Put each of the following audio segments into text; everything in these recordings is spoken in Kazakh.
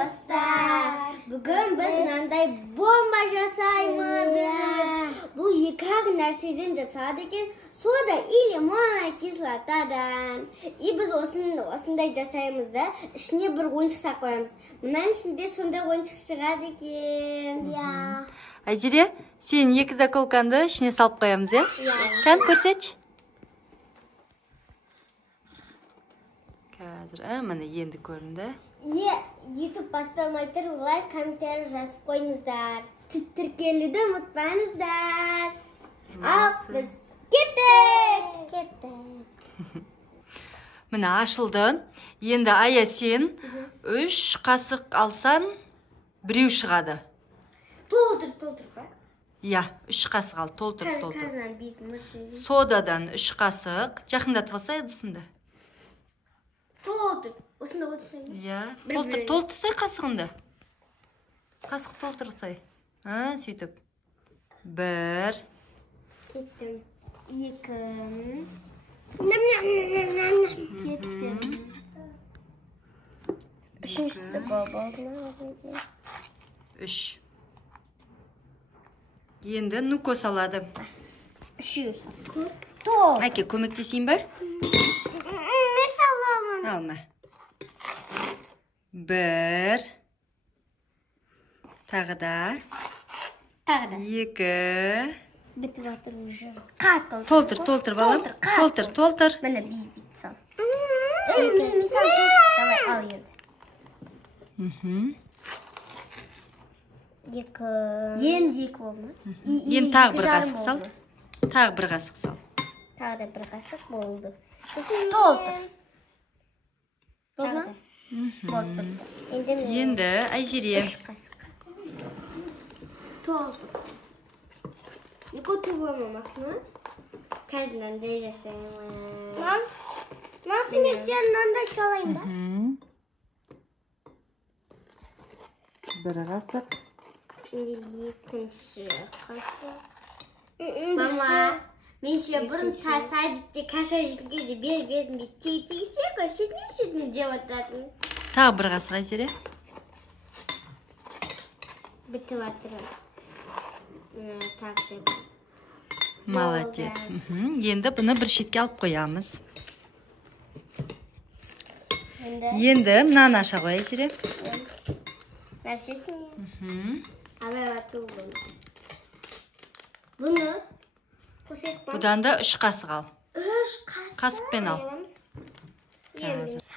dostlar. Bugün biz mынандай bomba жасаймыз. Бұл екі-ақ нәрседен жасалады екен. Сода или монокислотадан. И біз осындай жасаймыз да, ішіне бір ойыншық салып қоямыз. Мұның ішінде сондай ойыншық шығады екен. Айзере, сен екі заколканды ішіне салып қоямыз, е? Кән көрсетші. Қазір, міне енді көрінді. YouTube басталмай тұр, олай комментарий жазып қойыңыздар. Тіркелуді ұмытпаңыздар. Ал біз кеттік. Міне ашылды. Енді Ая сен 3 қасық алсан, біреу шығады. Толтыр ба? Иә, 3 қасық ал, толтыр. Қазынан бетіміз. Содадан 3 қасық. Жақындатып алса едісіңді. Толтыр. Осында отырсың. Иә, толтырсай қасығыңды. Қасық толтырсай. Сөйтіп. 1. Кеттім. 2. Кеттім. Үшіншісі болды. 3. Енді нуко салады. Үшеу сал. Әке, көмектесейін ба? Мен саламын. Алма. 1. Тағы да. 2. Бітіп атыр уже. Толтыр, балам. Толтыр. Міне бейт сал. Мен сал. Давай, ал енді. 2. Енді 2 болды. Енді тағы бір қасық сал. Тағы бір қасық сал. Тағы да бір қасық болды. Толтыр. Болды ма? Болды. Енді Айзере. 3 қасық. Толтыр. Нико тугома мақна. Қазынан да жасаймын. Масын естен нандай салайын ба? Бір қасық. Şimdi екінші қасық. Мама, мен ше бұрын садикте каша жегенде де бер-бердім тегісе ғой, шетінен жеп отыратын. Тағы бір қасық Айзере. Бітіп жатыр. Молодец. Енді бұны бір шетке алып қоямыз. Енді мынаны аша қой Айзере. Шетінен. Бұны Бұдан да 3 қасық ал. 3 қасық. Қасықпен ал.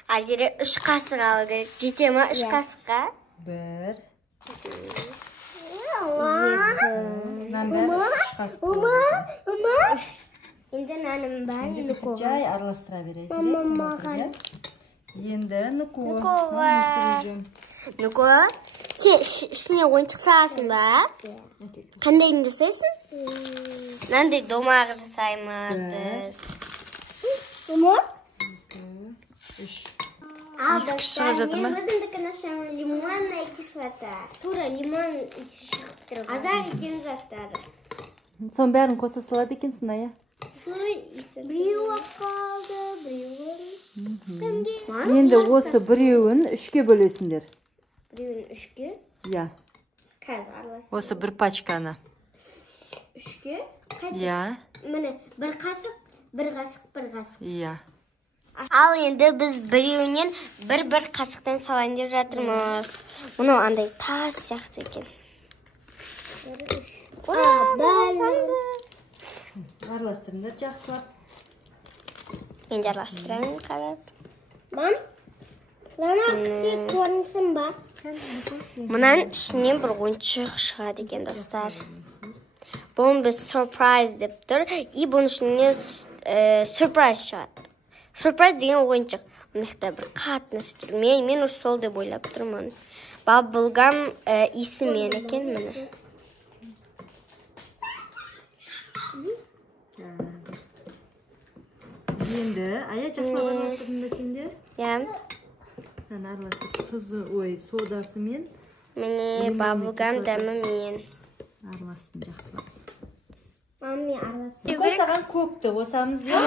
Айзере 3 қасық алу керек. Жете ма 3 қасыққа? 1. 2. Енді наным бар. Жай араластыра бересіз. Енді нуко. Нуко, сен ішіне ойыншық саласың ба? Қандайын жасайсың? Мынандай домағы жасаймыз біз. Домақ? 3. Ескі шығып жатыр ма? Мен өзімдікін ашамын, лимонная кислота. Тура лимон шығып тұрып. Азар екен заттары. Сон бәрін қоса салады екенсің, Ая? Біреу қалды, біреуін. Енді осы біреуін 3-ке бөлесіңдер. Біреуін 3-ке? Иә. Қазір араласың. Осы бір пачканы. 3-ке? Иә. Міне, бір қасық. Иә. Ал енді біз біреуінен бір қасықтан салайын деп жатырмыз. Мұны андай тас сияқты екен. Араластырыңдар жақсылап. Енді араластырайын қарап. Көрінсін ба? Мұнан ішінен бір ойыншық шығады екен, достар. Бұны біз сюрприз деп тұр. И бұның ішінен сюрприз шығады. Сюрприз деген ойыншық. Мұнықта бір қатынасы тұр. Мен ұш сол деп ойлап тұрмын. Bubblegum исімен екен мұны. Енді Ая жақсылап араластырдың ба сенде? Иә. Араластыр тұзы, содасы мен. Міне bubblegum дәмі мен. Араластың жақсылап. Мамми араластыр. Қой саған көкті қосамыз ба?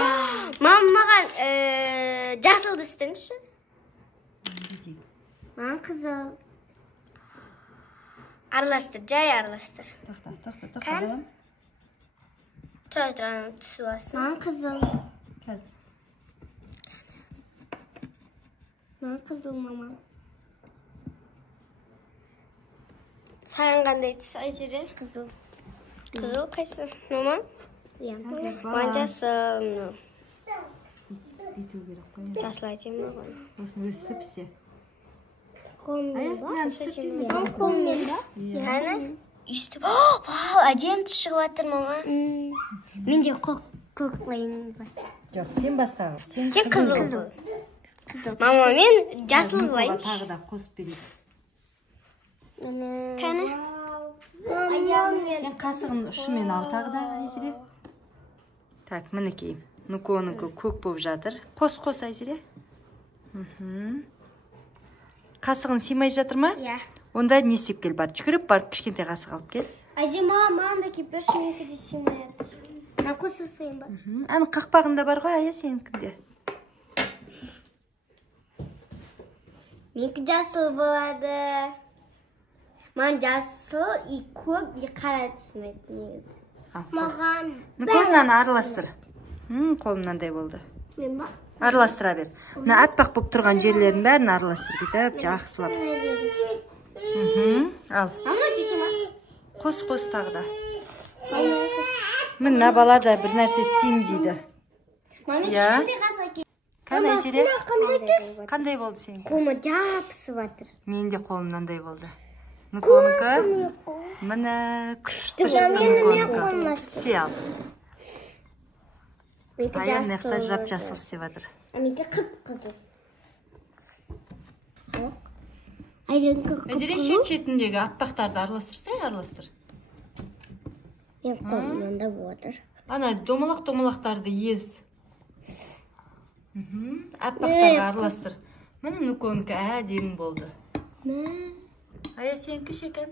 Мам маған жасылды істеңізші. Маған қызыл. Aralastır, jay aralastır. To'xta, Qani? balam. Tura, tushib olsin. Men qizil. Kaz. Men qizil mama. Sen qanday tush aytiri? Qizil. Qizil qaysi? Nima? Men jasal. Bitu kerak qo'y. Taslaychimi? O'sini o'sib pisa. Qo'mmen. Ayol, Qo'mmen. Qani? Üstü. Wow, acayip çıkıvattır mama. Mende ko'klayim var. Yo'q, sen boshqa qil. Sen qizil. Mama, men jasur qilayman. Tag'ida qo'sib berasiz. Qani? Sen qasығын ұшымен ал тағда, Айзере. Так, мінекей. Нуконікі көк болып жатыр. Қос Айзере. Қасығын сыймай жатыр ма? Иә. Онда не істеп кел бар. Жүгіріп барып кішкентай қасық алып кел. Азима, маған да кепер шыменкі де сыймайды. Мен қосыл сыйым ба? Аны қақпағында бар ғой, Ая сенікінде. Менікі жасыл болады. Мен жасыл, и көк, и қара түсінеді негізі. Маған. Нуконынан араластыр. Қолымнандай болды. Мен ба? Араластыра бер. Мына аппақ болып тұрған жерлерін бәрін араластыр кетіп, жақсылап. Ал. Ана жеке ма? Қос тағда. Мына бала да бір нәрсе істеймін дейді. Маме кішкентай қасқа кел. Қандай Айзере? Қандай болды сен? Қолыма жапысы батыр. Мен де қолымнандай болды. Нуконікі. Міне күшті шықты Нуконікі. Сей ал. Ая мынаяқта жап-жасыл істеп жатыр. Менікі қып-қызыл. Айзере шет-шетіндегі аппақтарды араластыр. Мен қолымнан отыр. Ана домалақ-домалақтарды ез. Аппақтарды араластыр. Міне Нуконікі әдемі болды. Ая сенікі шекен?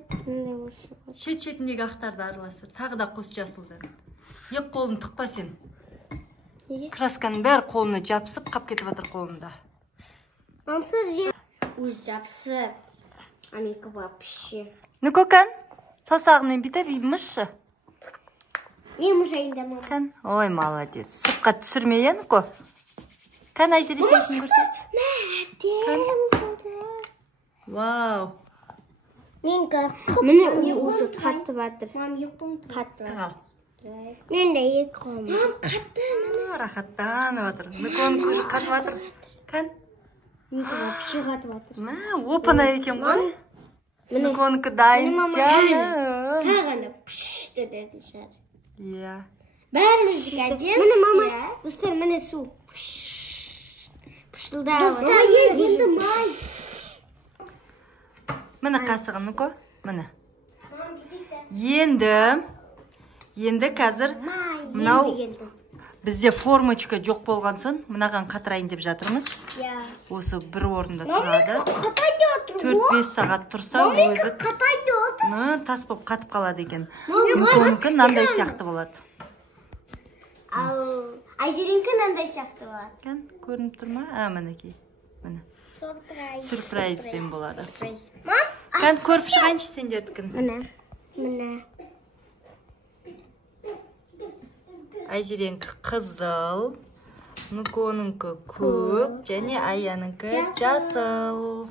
Шет-шетіндегі ақтарды араластыр. Тағы да қос жасылды. Ек қолын тұқпа сен. Красканың бәрі қолына жапсып, қап кетіп жатыр қолында. Уж жапсып. А менікі вообще. Нукокан, саусағымен бүйтіп үймішші. Мен мұшайында мама. Кән, ой, молодец. Сыртқа түсірме, е, Нуко? Кән, Айзере сенсін көрсетші. Вау. Мені уже қатты батыр. Қатты. Тағал. Мен де екі қолым. Қатты. Рахаттанып жатыр. Нуконікі уже қатып жатыр. Кән? Менікі вообще қатты батыр. Опана екен ғой. Нуконікі дайын. Сағанда пішті деді шығар. Иә. Бәріміз жекаден. Міне мама. Достар, міне су. Пішілдау. Достар, енді май. Міне қасығын, Нуко. Міне. Енді қазір мынау бізде формочка жоқ болған соң мынаған қатырайын деп жатырмыз. Осы бір орында тұрады. 4-5 сағат тұрса өзі тас болып қатып қалады екен. Нуконікі нандай сияқты болады. Ал Айзеренкі нандай сияқты болады. Көрініп тұр ма? Мінекей. Міне. Сюрпрайзбен болады. Көріп шығайыншы сендердікін. Міне. Айзеренкі қызыл, Нуконікі көк, және Аяныңкі жасыл.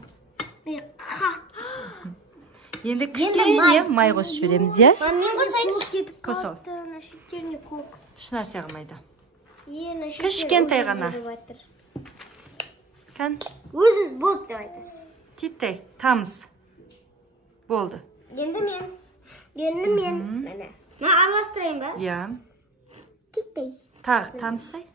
Енді кішкене май қосып жібереміз, е? Мен қосайын кетіп Қосыл. қалды. Нашеттеріне көк. Ешнәрсе қылмайды. Кішкентай ғана. Кән? Өзіз болды деп айтасыз. Титтей, тамыз. Болды. Енді мен. Міне. Мен араластырайын ба? Иә. Титтей. Тағы тамызсай.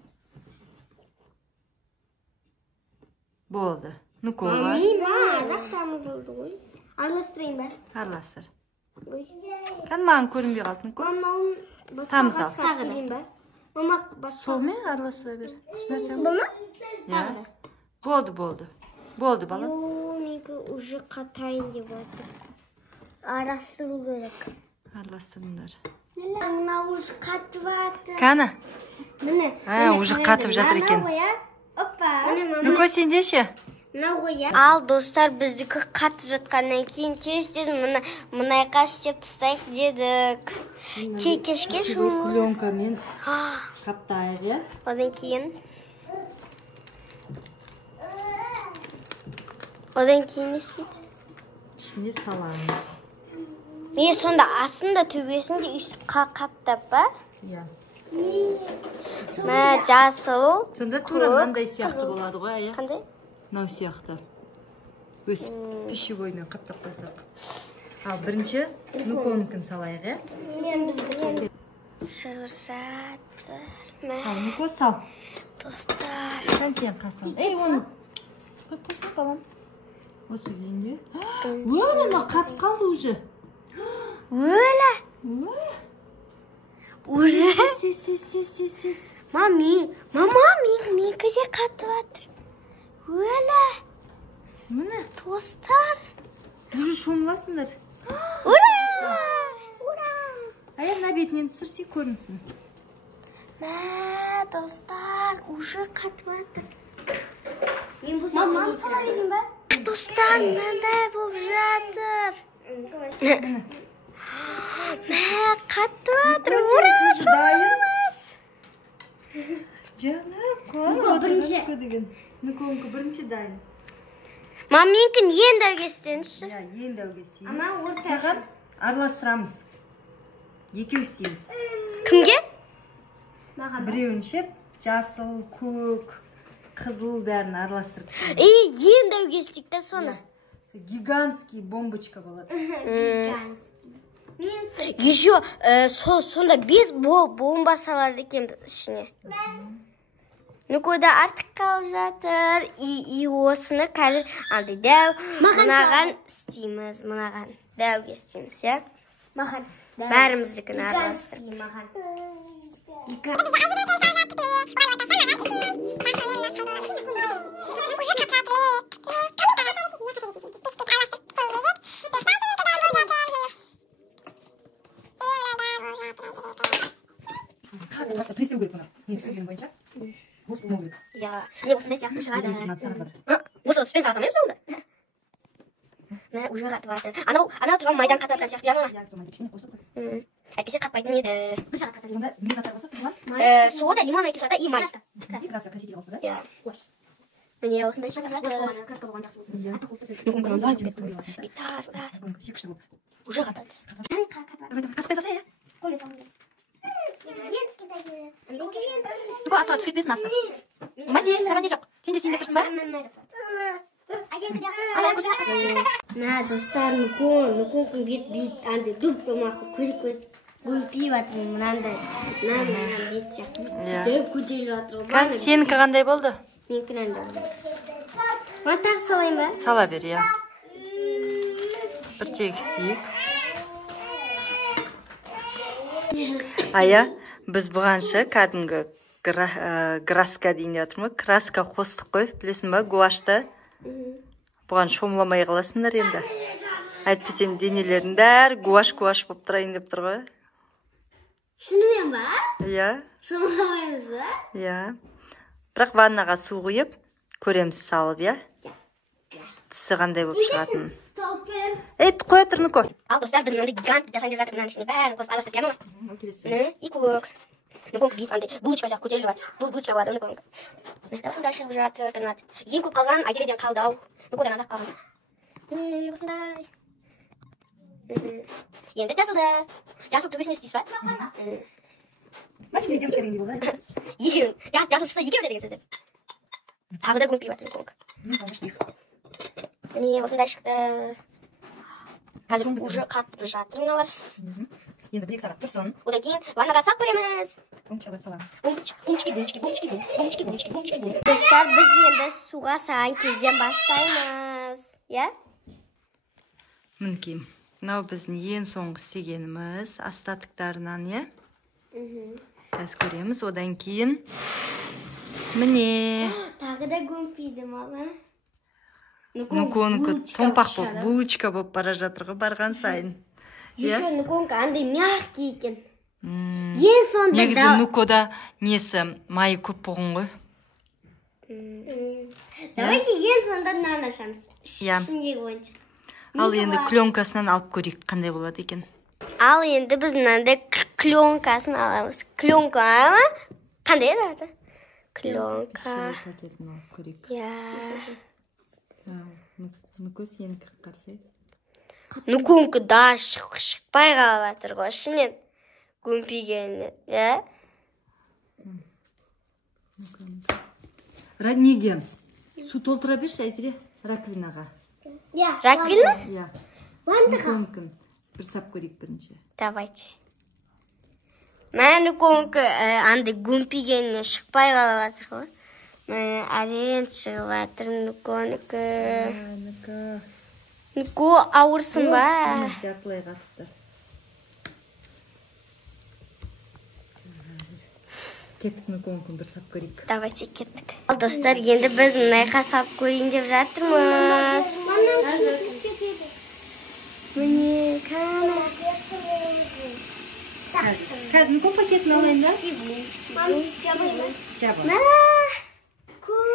Болды. Нукоға. Азақ тамызылды ғой. Араластырайын ба? Араластыр. Кән маған көрінбей қалды, Нуко? Тамыз ал. Тағы да. Мама басқа. Солмен араластыра бер. Ешнәрсе қыл. Бұны? Тағы да. Болды. Болды, бала. Менікі уже қатайын деп отыр. Араластыру керек. Араластырыңдар. Мына уже қатып жатыр. Кәні? Міне. Уже қатып жатыр екен. Опа. Нуко, сенде ше? Ал достар, біздікі қатып жатқаннан кейін тез-тез мұнайға істеп тастайық дедік. Кешке шумы. Пленкамен қаптайық, иә? Одан кейін не істейді? Ішіне саламыз. Сонда астында төбесінде үсті қаптап ба? Иә. Жасыл. Сонда тура мынандай сияқты болады ғой, иә? Қандай? Мынау сияқты. Өсіп, пищевоймен қаптап қойсақ. Ал бірінші нуконыкін салайық, иә? Шығып жатыр. Ал нуко сал. Достар. Сен қасал. Оны қойып қойсақ балам. Осы күйінде. Өлі ма қатып қалды уже. Өлі. Уже. Сес. Мама, менікі де қатып жатыр. Өлі. Міне. Достар. Уже шомыласыңдар. Ура! Аяғына бетінен түсірсе көрінсін. Достар, уже қатып жатыр. Мамам сала берейін ба? Достар, мынандай болып жатыр. Қатып жатыр. Ура, шомыламыз. Жаңа Нуконка бірінші дайын. Мам, менікін ең дәуге істеңізші. Иә, ең дәуге істейміз. Саған араластырамыз. Екеу істейміз. Кімге? Біреуін шеп, жасыл, көк, қызыл бәрін араластырып. Ең дәуге істейік та соны. Гигантский бомбочка болады. Еще сонда 5 бомба салады екен ішіне. Нукода артық қалып жатыр. Осыны қазір андай дәу. Мынаған істейміз, мынаған дәуге істейміз, иә? Маған. Бәріміздікін араластырып. Пресеу керек бұны. Мен түсірген бойынша. Бос болмау керек. Иә, не осындай сияқты шығады. Осы түспен салсам ем сонда? Мә, уже қатып жатыр. Анау тұрған майдан қатып жатқан сияқты, яғына? Әйтпесе қатпайтын еді. Бір сағат қатып еді. Бір заттар қосып, сода, лимонная кислота и май. Краска қосып қосып, да? Иә. Міне осындай шығып жатыр. Уже қатады. Қаспай салса, иә? Нуко, асыға түсетпесін асты. Мази, саған не жоқ? Сен де тұрсын ба? Мә, достар, Нуконкың бет андай дүп домақы көмпейіп жатыр мынандай бет сияқты. Дөп көтеріліп жатыр. Сенікі қандай болды? Менікі мынандай болды. Оны тағы салайын ба? Сала бер, иә. Бір тегісейік. Ая, біз бұғанша кәдімгі краска дейін жатырмы? Краска қостық қой, білесің ба, гуашты. Бұған шомыламай қаласыңдар енді. Әйтпесем денелердің бәрі гуаш болып тұрайын деп тұр ғой. Шынымен ба? Иә. Шомыламаймыз ба? Иә. Бірақ ваннаға су құйып, көреміз салып, иә? Түсі қандай болып шығатын. Қоя тұр, Нуко. Ал, достар, біз мынандай гигант жасаңдеп жатыр, мынаның ішіне бәрін қосып араластырып, иә ма? И көк. Нуконка бейт андай булочка сияқты көтеріліп жатыр. Бұл булочка болады, Нуконка. Осындай шығып жатыр, қанат. Ең көп қалған Айзереден қалды ау. Нукодан азақ қалған. Осындай. Енді жасылды. Жасыл төбесіне істейсіз ба? Мальчик или девочка деген болады? Жасыл шықса екеу деген сөз деп. Тағы да көмпейіп жатыр, Нуконка. Міне осындай шықты. Қазір уже қатып жатыр мыналар. Енді бір-екі сағат тұрсын. Одан кейін ваннаға сап көреміз. Бомбочкалар саламыз. Достар, біз енді суға саған кезден бастаймыз. Иә? Мінекей. Мынау біздің ең соңғы істегеніміз остатықтарынан, иә? Қазір көреміз. Одан кейін міне. Тағы да көмпейді, мама. Нуконка томпақ болып, булочка болып бара жатыр ғой барған сайын. Еще Нуконка андай мягкий екен. Ең сонда негізі Нукода несі майы көп болған ғой. Давайте ең сонда мынаны ашамыз. Иә. Ішіндегі ойыншық. Ал енді клёнкасынан алып көрейік қандай болады екен. Ал енді біз мынандай клёнкасын аламыз. Клёнка ма? Қандай еді? Клёнка. Пакетін алып көрейік. Иә. Нүкіс енікі қарсы. Нүкөнкі да шықпай қалып жатыр ғой. Ішінен көмпигеннен. Иә? Неге? Су толтыра берші, Айзере, раковинаға. Раковина? Иә. Нүкөнкін. Bir сап көрейік бірінші. Давайте. Мен нүкөнкі андай көмпигеннен шықпай қалып жатыр ғой. Мен әрең шығып жатыр нүкөнкі. Нүкі ауырсын ба? Жартылай қатықты. Кеттік нүкөнкін бір сап көрейік. Давайте кеттік. Ал достар, енді біз мұнайға сап көрейін деп жатырмыз. Міне, қана. Қазір нүкөн пакетін алайын да? Жаба.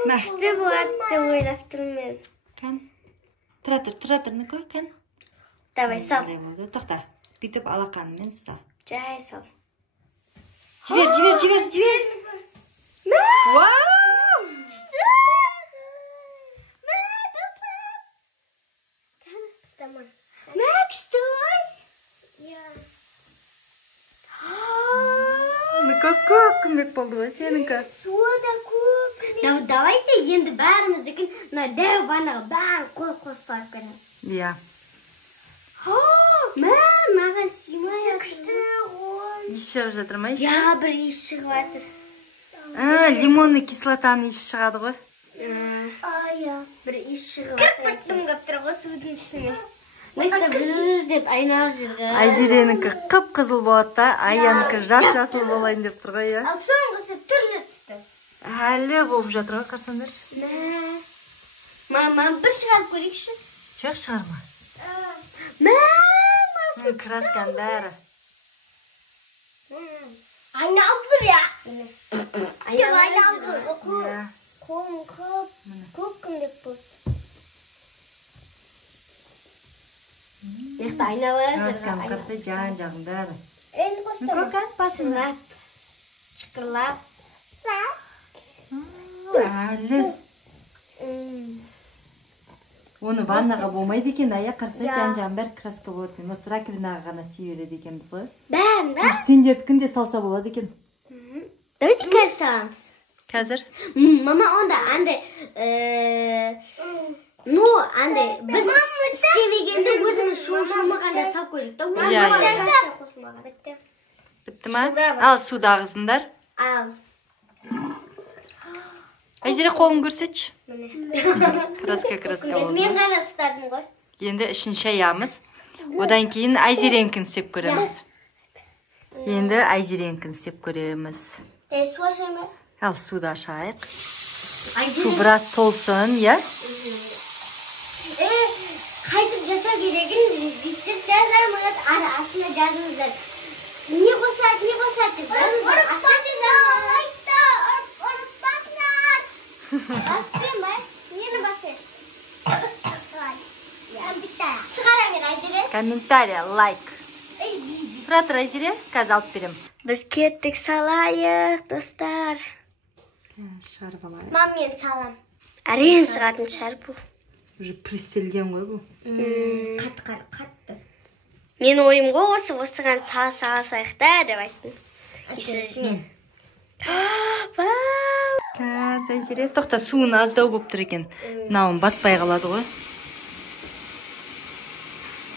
Күшті болады деп ойлап тұрмын мен. Кән. Тұра тұр, нүкі, кән. Давай, сал. Тоқта, бүйтіп алақанымен ұста. Жай сал. Жібер. Вау! Күшті ғой? Нүкі көк күмбек болды ғой, сеніңкі. Суы да көп. Давайте енді бәріміздікін дәу банаға бәрін қосып көреміз. Иә. Маған симай. Күшті ғой. Иіс шығып жатыр ма? Я, бір иіс шығып жатыр. Лимонный кислотаның иіс шығады ғой. Бір иіс шығып жатыр. Кіріп біттім көп тұр ғой судың ішіне. Нәкті біз деп айналып жүрген. Айзереніңкі қып-қызыл болады да, Аяныкі жап-жасыл болайын деп тұр ғой, иә? Ал соңғысы түрлі түсті. Әлі болып жатыр ғой, қарсаңдар. Мамам бір шығарып көрейікші. Жоқ шығарма. Краскан бәрі. Айналды я. Айналды. Қолым көп күндеп болды. Нехті айналып Краскан қарсы жан-жағын бәрі. Енді қостырма. Шықырлап. Шықырлап. Әліз. Оны ваннаға болмайды екен, ая қарсы жан-жағын бәрі краска болады. Осы раковинаға ғана сей береді екенбіз ғой. Бәрін, ба? Сендердікін де салса болады екен. Давайте қазір саламыз. Қазір? Мама, онда андай, біз істемегенде өзіміз шумағанда сап көрдік та. Бітті ма? Ал, судағызындар. Ал. Айзере қолын көрсетші. Краска болды. Мен ғана ұстадым ғой. Енді ішін шаямыз. Одан кейін Айзеренкін сеп көреміз. Енді Айзеренкін сеп көреміз. Су ашайын ба? Ал, суды ашайық. Су біраз толсын, иә? Қайтып жасау керегін рецепт жазармыз, астына жазыңыздар. Не қосады деп жазыңыздар. Баспен ба? Нені баспен? Шығара мен, Айзере. Комментария, лайк. Тұра Айзере, қазір алып берем. Біз кеттік салайық, достар. Шарып алайық. Мам, мен салам. Әрең шығатын шарып бұл. Уже престелген ғой бұл. Қатты. Мен ойым ғой осыған саласайықта деп айттым. Есізмен. Қазір Айзере, тоқта суын аздау болып тұр екен. Науын батпай қалады ғой.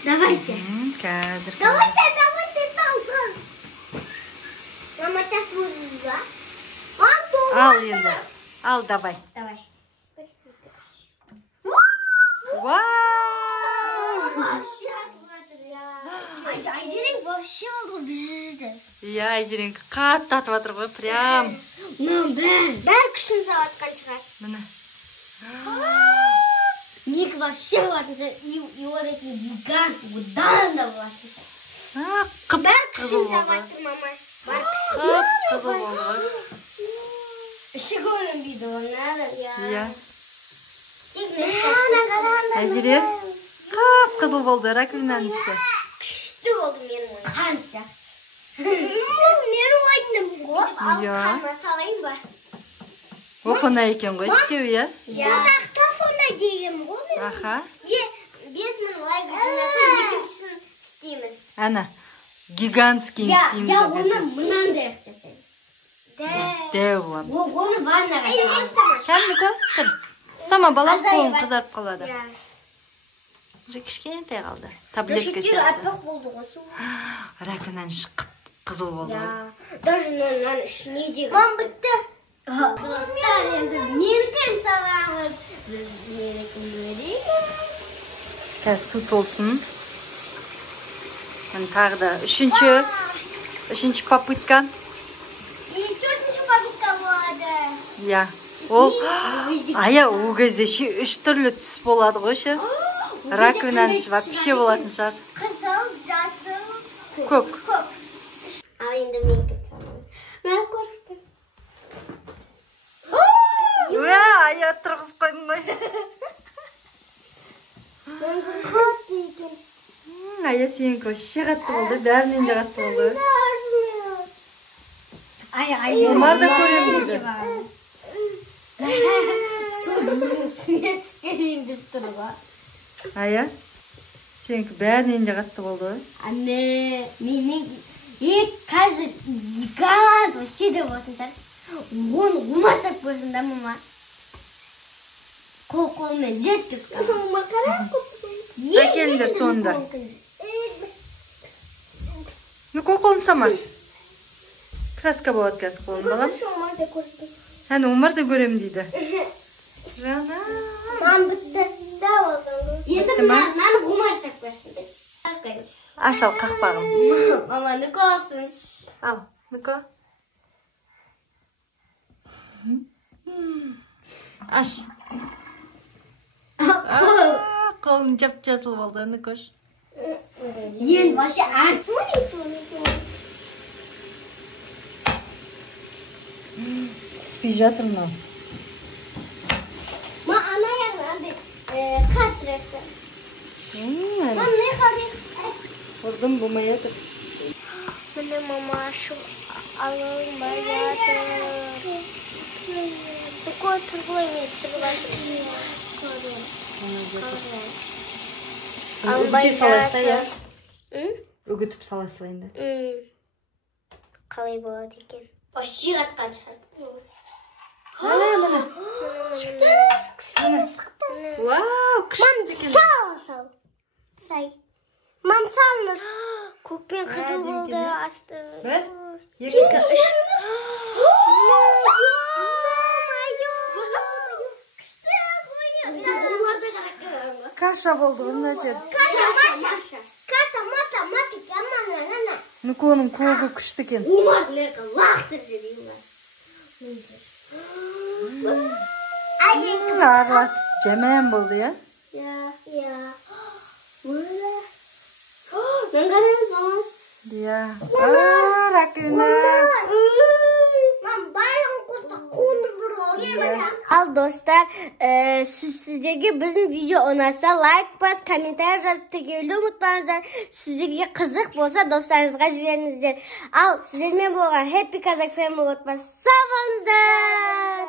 Давайте. Қазір. Давайте, салғын. Мама, тәс бөліңіз ба? Ал енді. Ал, давай. Давай. Айзерен вообще oldu bizde. Ya Ayzerен қатты атып жатыр ғой, прям. Бәр күшін салатқан шығар. Міне. Ник вообще болатын, и вот эти гиганты, одан да болатын. Бәр күшін салаттыр, мама. Қып-қызыл болды ғой. İşi görünmüyordu onlar ya. Ya. Әзірет қап-қызыл болды раковинаның іші. Күшті болды менің ойым. Қанша. Бұл менің ойыным ғой. Ал қанма салайын ба? Опына екен ғой істеу, иә? Садақта сонда деген ғой мен. Аха. 5000 лайк жинаса екіншісін істейміз. Әні, гигантский істейміз. Я оны мынандай жасаймыз. Дәу боламыз. Оны ваннаға саламыз. Шәмді тұр. Сама балап қолын қызарып қалады. Уже кішкентай қалды. Таблетка сияқты. Аппақ болды ғой су. Раковинаның іші қызыл болды. Даже мынаның ішіне де. Мам бітті. Достар, енді менікін саламыз. Біз менікін бөлейік. Қазір су толсын. Тағы да үшінші попытка. И төртінші попытка болады. Я. Ол ая ол кезде 3 түрлі түс болады ғой ше. Раковинаның іші вообще болатын шығар. Қызыл, жасыл, Көк. Ал енді менікін саламыз. Мен көрістім. Ая тұрғыз қойдың ғой. Қатты екен. Ая сенікі вообще қатты болды. Бәрінен де қатты болды. Олар да көремін дейді. Судың ішіне түскенін деп тұр ба. Ая, сенікі бәрінен де қатты болды ғой. Анне, менің қазір гигант вообще деп отын шығар. Оны ұмасақ көрсін да, мама. Қолмен жеткіз қана. Мама, қарап көпсін. Әкеліңдер сонда. Қолын сама. Краска болады қазір қолын балам. Шомарда көрсін. Әні өмірді көрем дейді. Жана. Мам, бітті. Да, олған. Енді мынаны ұмасақ көрсін. Ашал қақпағын. Мама, нүкі алсын. Ал, нүкі. Аш. Қолым жап-жасыл болды, нүкіш. Ен башы әрт. Спи жатыр мынау. Ма, ана яғын қатырықты. Мам, не қарайық? Ұрдым бұмай жатыр. Міне мама ашып алың бар жатыр. Такой тұрғылай мен тұрғылай. Албай жатыр. Үгітіп саласылайын да. Қалай болады екен? Вообще қатқан шығарды. Мына. Шықты. Вау, күшті екен. Сал. Сай. Мам, салыныр. Көкпен қызыл болды асты. Бір, екі, үш. Каша болды ғында жер. Каша, маса, матик, амана. Нүконың көгі күшті екен. Умар нерка лақтыр жүрейін. Араласып жәмән болды, я? Я. Мен қараймыз, мама. Я. Раковина. Мам, барлығын қосты қонды бұру. Ал достар, сіздерге біздің видео ұнаса лайк бас, комментарий жазып тіркелуді ұмытпаңыздар. Сіздерге қызық болса достарыңызға жіберіңіздер. Ал сіздермен болған Happy Kazakh Family отбасы сау болыңыздар.